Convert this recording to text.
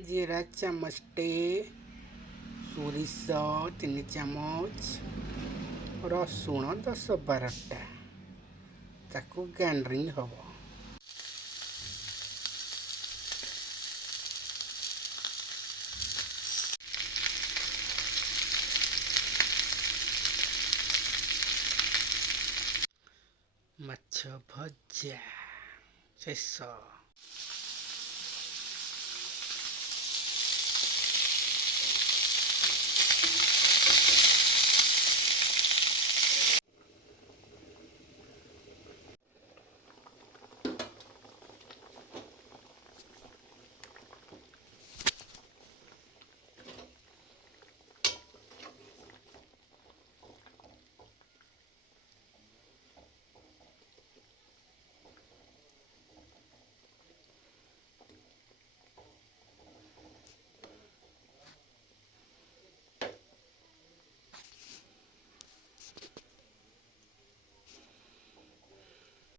जीरा चामचटे, सोरिष 3 चामच, रसुण 10-12टा ताकू ग्राइंडिंग हम। माछ भजा शेष।